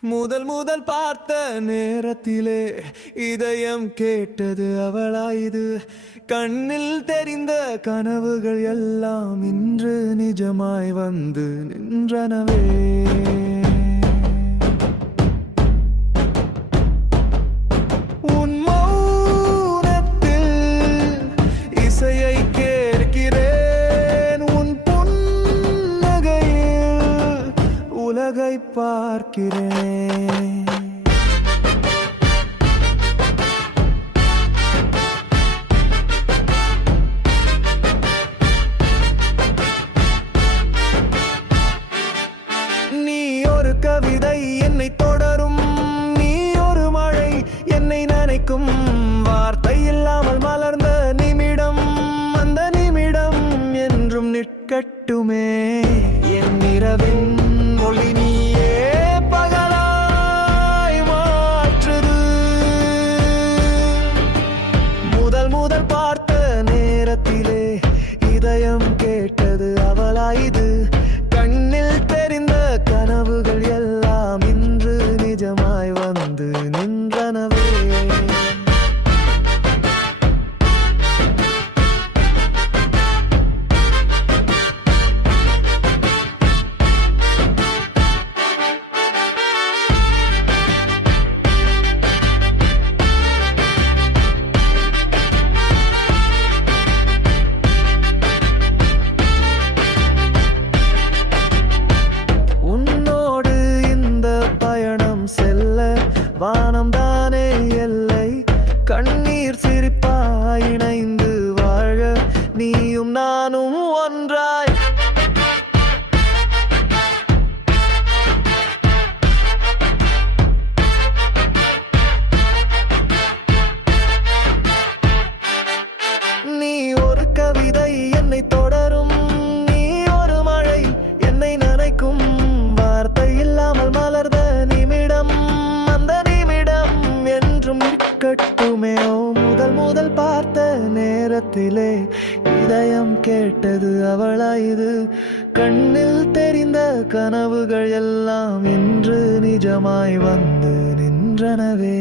முதல் முதல் பார்த்த நேரத்திலே இதயம் கேட்டது அவளாயுது. கண்ணில் தெரிந்த கனவுகள் எல்லாம் இன்று நிஜமாய் வந்து நின்றனவே. பார்க்கிறேன். நீ ஒரு கவிதை என்னை தொடரும். நீ ஒரு மழை என்னை நினைக்கும். வார்த்தை இல்லாமல் மலர்ந்த நிமிடம் அந்த நிமிடம் என்றும் நிற்கட்டுமே. என் இரவின் கனவே. உன்னோடு இந்த பயணம் செல்ல வானம் தான் தானே எல்லை? கண்ணீர் சிரிப்பாய் முதல் பார்த்த நேரத்திலே இதயம் கேட்டது அவளாயுது. கண்ணில் தெரிந்த கனவுகள் எல்லாம் இன்று நிஜமாய் வந்து நின்றனவே.